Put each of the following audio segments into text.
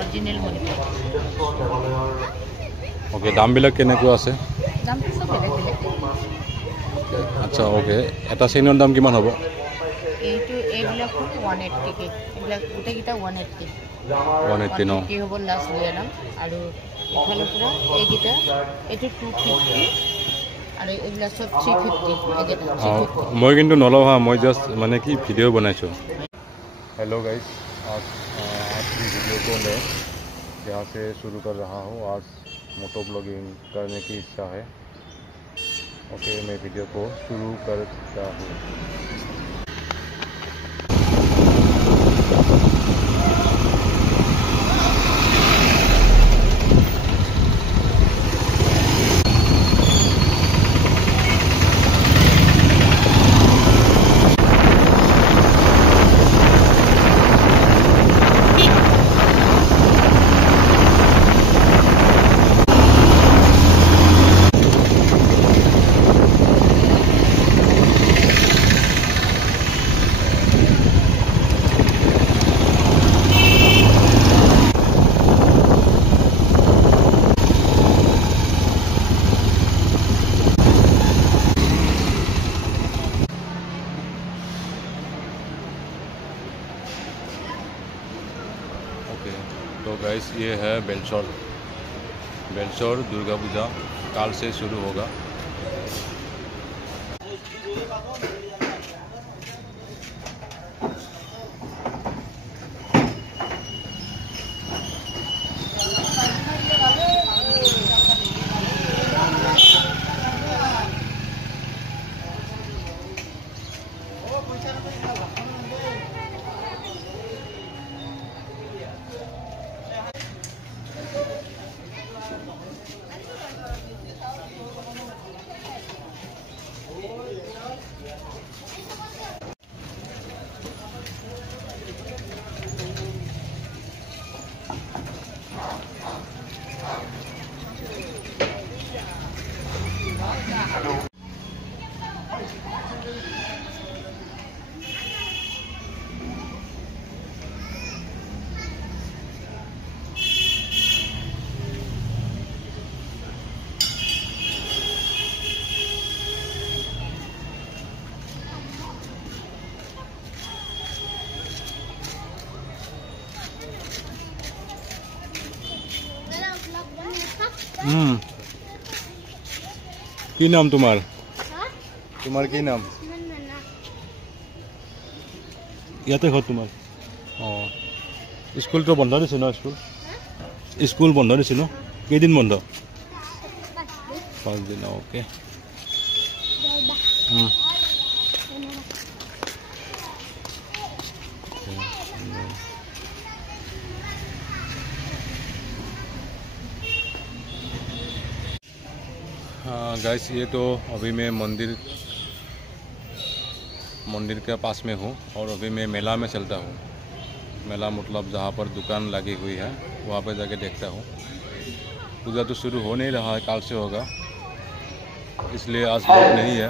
Original Manipur. Okay, দামবিলাক কেনেকুৱা আছে? দামটো চব বেলেগ বেলেগ। আচ্ছা, ওকে, এটা চেইনৰ দাম কিমান হ'ব? এইবিলাক 180K, এইবিলাক গোটেইকেইটা 180। 180 ন? 180 হ'ব লাষ্ট লিয়া দাম। আৰু ইফালৰ পৰা এইকেইটা এইটো 250 আৰু এইবিলাক চব 350। মই কিন্তু নলওঁ হা, মই জাষ্ট মানে কি ভিডিঅ' বনাইছোঁ। हेलो गाइस, आज की वीडियो को मैं यहाँ से शुरू कर रहा हूँ। आज मोटो ब्लॉगिंग करने की इच्छा है। ओके, मैं वीडियो को शुरू करता हूँ। तो गाइस, ये है बेलचौर दुर्गा पूजा काल से शुरू होगा। কি নাম তোমাৰ? তোমাৰ কি নাম? ইয়াতে ঘৰ তোমাৰ? অঁ, স্কুলটো বন্ধ দিছে ন? স্কুল বন্ধ দিছে ন? কেইদিন বন্ধ? 5 দিন। ওকে। गाइस, ये तो अभी मैं मंदिर के पास में हूँ और अभी मैं मेला में चलता हूँ। मेला मतलब जहाँ पर दुकान लगी हुई है वहाँ पे जाके देखता हूँ। पूजा तो शुरू हो नहीं रहा है, काल से होगा, इसलिए आज लोग नहीं है।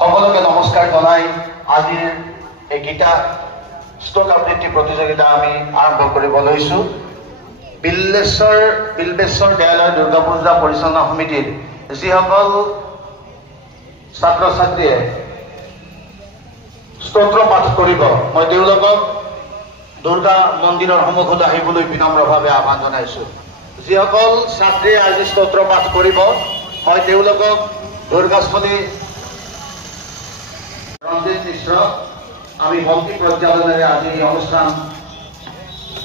সকলকে নমস্কাৰ জনাই আজিৰ এই গীতা ষ্টক আবৃত্তি প্ৰতিযোগিতা আমি আৰম্ভ কৰিব লৈছোঁ। বিল্বেশ্বৰ দেৱালয় দুৰ্গা পূজা পৰিচালনা সমিতিৰ যিসকল ছাত্ৰ ছাত্ৰীয়ে স্তোত্ৰ পাঠ কৰিব, মই তেওঁলোকক দুৰ্গা মন্দিৰৰ সন্মুখত আহিবলৈ বিনম্ৰভাৱে আহ্বান জনাইছোঁ। যিসকল ছাত্ৰীয়ে আজি স্তোত্ৰ পাঠ কৰিব, মই তেওঁলোকক দুৰ্গাস্থলী ৰঞ্জিত মিশ্ৰ আমি ভক্তি প্ৰজ্বালনেৰে আজি এই অনুষ্ঠান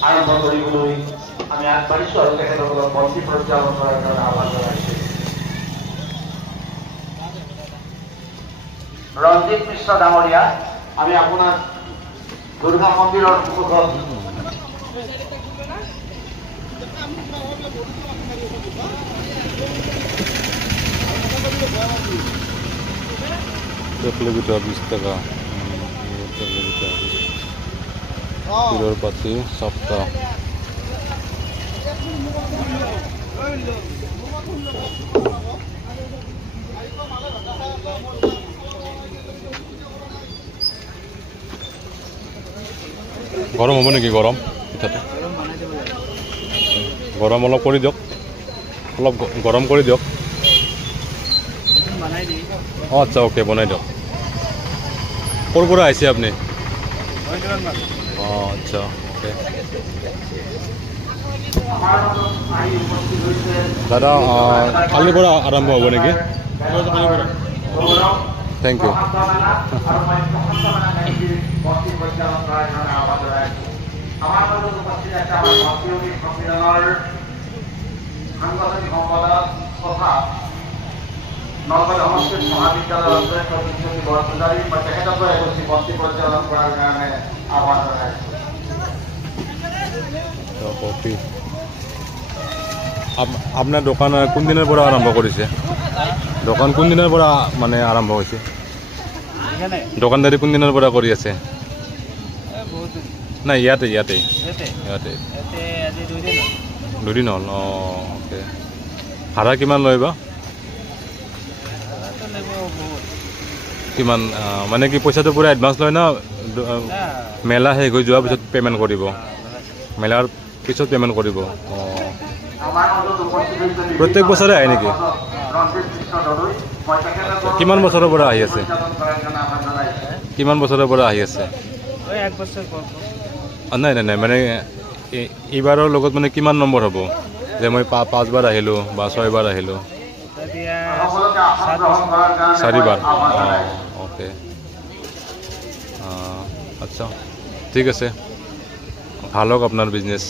আৰম্ভ কৰিবলৈ আমি আগবাঢ়িছোঁ আৰু তেখেতসকলক ভক্তি প্ৰজ্বালন কৰাৰ কাৰণে আহ্বান জনাইছোঁ। ৰঞ্জিত মিশ্ৰ ডাঙৰীয়া, আমি আপোনাক দুৰ্গা মন্দিৰৰ সন্মুখত চকলেবিটা 20 টাকা, তিলৰ পাতি সপ্তাহ। গৰম হ'ব নেকি? গৰম পিঠাটো গৰম অলপ কৰি দিয়ক, অলপ গৰম কৰি দিয়ক। অঁ আচ্ছা, অ'কে, বনাই দিয়ক। ক'ৰ পৰা আহিছে আপুনি? অঁ আচ্ছা, অ'কে। দাদা কালিৰ পৰা আৰম্ভ হ'ব নেকি? Thank you. সাংগঠনিক সম্পাদক তথা নলবাৰী সংস্কৃত মহাবিদ্যালয়ৰ অধ্যক্ষ বিশ্বজিৎ বৰপূজাৰী, মই তেখেতকো এগছি ভক্তি প্ৰজ্বালন কৰাৰ কাৰণে আহ্বান জনাইছোঁ। আপোনাৰ দোকান কোনদিনৰ পৰা আৰম্ভ কৰিছে? দোকান কোনদিনৰ পৰা মানে আৰম্ভ হৈছে? দোকানদাৰী কোনদিনৰ পৰা কৰি আছে? নাই, ইয়াতে 2 দিন হ'ল। অঁ অ'কে। ভাড়া কিমান লয় বা? কিমান মানে কি পইচাটো পূৰা এডভান্স লয় না মেলা শেষ হৈ যোৱাৰ পিছত পে'মেণ্ট কৰিব? মেলাৰ পিছত পে'মেণ্ট কৰিব? অঁ, প্ৰত্যেক বছৰে আহে নেকি? কিমান বছৰৰ পৰা আহি আছে? কিমান বছৰৰ পৰা আহি আছে? নাই মানে এইবাৰৰ লগত মানে কিমান নম্বৰ হ'ব যে মই 5 বাৰ আহিলোঁ বা 6 বাৰ আহিলোঁ? 4 বাৰ। অঁ অ'কে, আচ্ছা, ঠিক আছে, ভাল হওক আপোনাৰ বিজনেছ।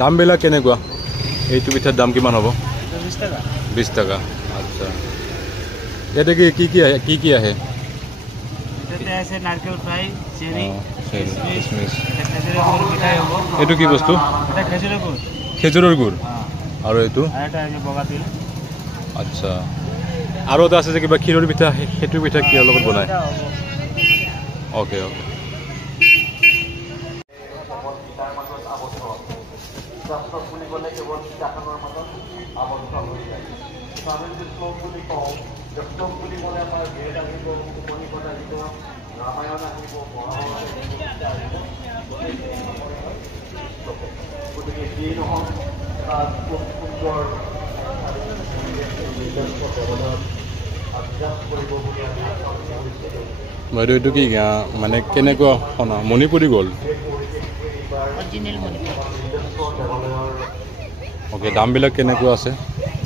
দামবিলাক কেনেকুৱা? এইটো পিঠাৰ দাম কিমান হ'ব? 20 টাকা। আচ্ছা, ইয়াতে কি আহে? নারকেল ফ্রাই, চেরি, কিচমিচ। খেজুরের গুড় মিঠাই হবো। এইটো কি বস্তু? এটা খেজুরের গুড়। খেজুৰৰ গুড়। আৰু এইটো? আৰ এটা আছে বগা তিল। আচ্ছা, আৰু এটা আছে যে কিবা ক্ষীৰৰ পিঠা, সেইটো পিঠা কিহৰ লগত বনায়? Okay okay. বুলি ক'লে কেৱল কিতাপখনৰ মাজত আবদ্ধ হৈ যায়। আমি যদি শ্লোক বুলি কওঁ, শ্লোক বুলি ক'লে আমাৰ বেদ আহিব, উপনিষদ আহিব, ৰামায়ণ আহিব, মহাভাৰত আহিব। গতিকে যি নহওক এটা খুব সুন্দৰ অভ্যাস কৰিব বুলি আমি আশা কৰিছিলোঁ। বাইদেউ এইটো কি মানে কেনেকুৱা সোণা? মণিপুৰী গ'ল? অৰিজিনেল মণিপুৰ। অ'কে, দামবিলাক কেনেকুৱা আছে?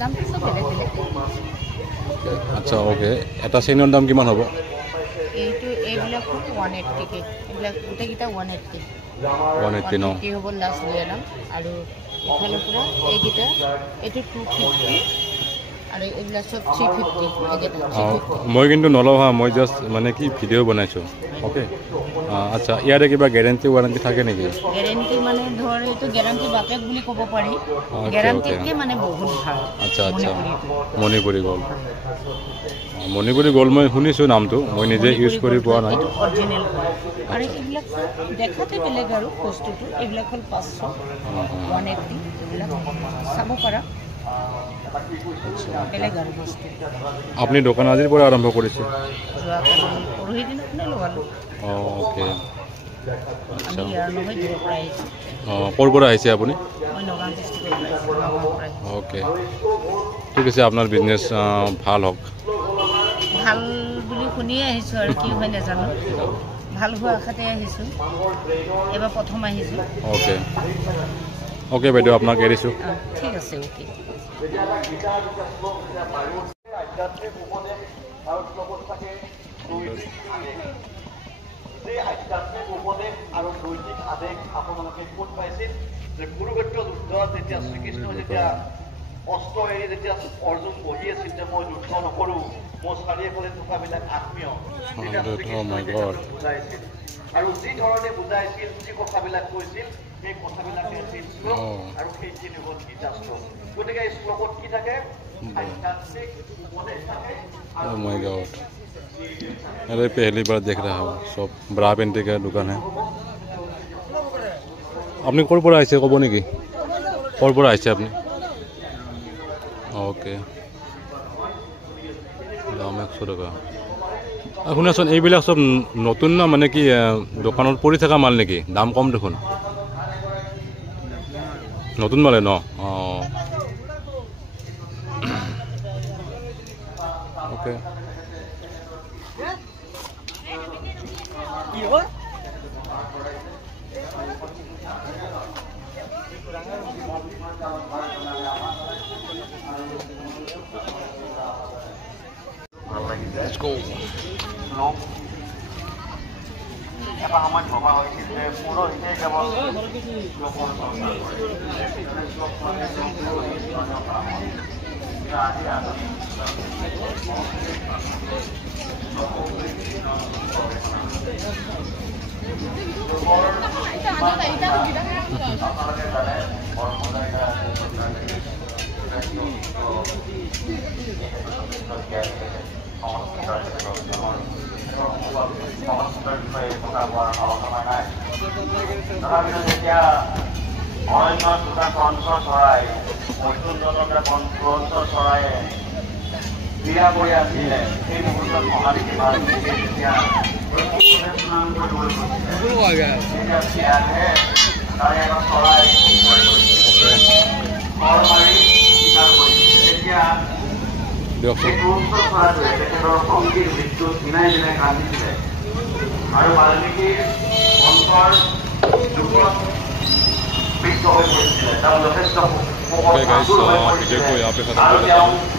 দামটো চব বেলেগ বেলেগ। আচ্ছা, অ'কে, এটা চেইনৰ দাম কিমান হ'ব? এইবিলাক 180কে, এইবিলাক গোটেইকেইটা 180। 180 ন? 180 হ'ব লাষ্ট লৈ দাম। আৰু ইফালৰ পৰা এইকেইটা, এইটো 250 আৰু এইবিলাক চব 350। এইকেইটা 350। মই কিন্তু নলওঁ হা, মই জাষ্ট মানে কি ভিডিঅ' বনাইছোঁ। অ'কে, আচ্ছা, ইয়াতে কিবা গেৰেণ্টি ৱাৰেণ্টি থাকে নেকি? গেৰেণ্টি মানে ধৰ এইটো গেৰাণ্টি বাপেক বুলি ক'ব পাৰি। গেৰাণ্টিতকৈ মানে বহুত ভাল। আচ্ছা আচ্ছা, মণিপুৰী গ'ল। মণিপুৰী গ'ল মই শুনিছোঁ নামটো, মই নিজে ইউজ কৰি পোৱা নাই। অৰিজিনেল আৰু এইবিলাক দেখাতে বেলেগ আৰু বস্তুটো। এইবিলাক হ'ল 500, 180, এইবিলাক চাব পাৰা বেলেগ আৰু বস্তু। আপুনি দোকান আজিৰ পৰা আৰম্ভ কৰিছে? যোৱাকালি পৰহি দিনাখনে লগালোঁ। অঁ অ'কে, আচ্ছা। আমি ইয়াৰ নহয় দূৰৰ পৰা আহিছোঁ। অঁ, ক'ৰ পৰা আহিছে আপুনি? মই নগাঁও ডিষ্ট্ৰিক্টৰ পৰা আহিছোঁ, নগাঁৱৰ পৰা আহিছোঁ। অ'কে, ঠিক আছে, আপোনাৰ বিজনেছ ভাল হওক। ভাল বুলি শুনিয়ে আহিছোঁ আৰু কি হয় নাজানো ভাল হোৱা আশাতে আহিছোঁ এবাৰ প্ৰথম আহিছোঁ ওকে ওকে বাইদেউ আপোনাক এৰিছোঁ ঠিক আছে অ'কে আধ্যাত্মিক উপদেশ আৰু শ্লোকত থাকে এই আধ্যাত্মিক উপদেশ আৰু দৈনিক আদেশ আপোনালোকে ক'ত পাইছিল যে কুৰুক্ষেত্ৰ যুদ্ধত যেতিয়া শ্ৰীকৃষ্ণ যেতিয়া অস্ত্ৰ এৰি যেতিয়া অৰ্জুন বহি আছিল যে মই যুদ্ধ নকৰোঁ মোৰ চাৰিওফালে থকাবিলাক আত্মীয় তেতিয়া শ্ৰীকৃষ্ণই বুজাইছিল আৰু যি ধৰণে বুজাইছিল যি কথাবিলাক কৈছিল সেই কথাবিলাকে আছিল শ্লোক আৰু সেইখিনি হ'ল গীতা শ্লোক গতিকে এই শ্লোকত কি থাকে आध्यात्मिक उपदेश থাকে ओह माय गॉड अरे पहली बार देख रहा हूँ सब ब्रा पेंटी का दुकान है আপনি ক'ৰ পৰা আহিছে ক'ব নেকি ক'ৰ পৰা আহিছে আপুনি ওকে দাম 100 টকা শুনাচোন এইবিলাক সব নতুন না মানে কি দোকানত পৰি থকা মাল নেকি দাম কম দেখোন নতুন মালে ন okay Let's go. Long. Apa aman bapak hoisil je puro ite jabon. Okay guys, video को यहाँ पे खत्म करता हूँ।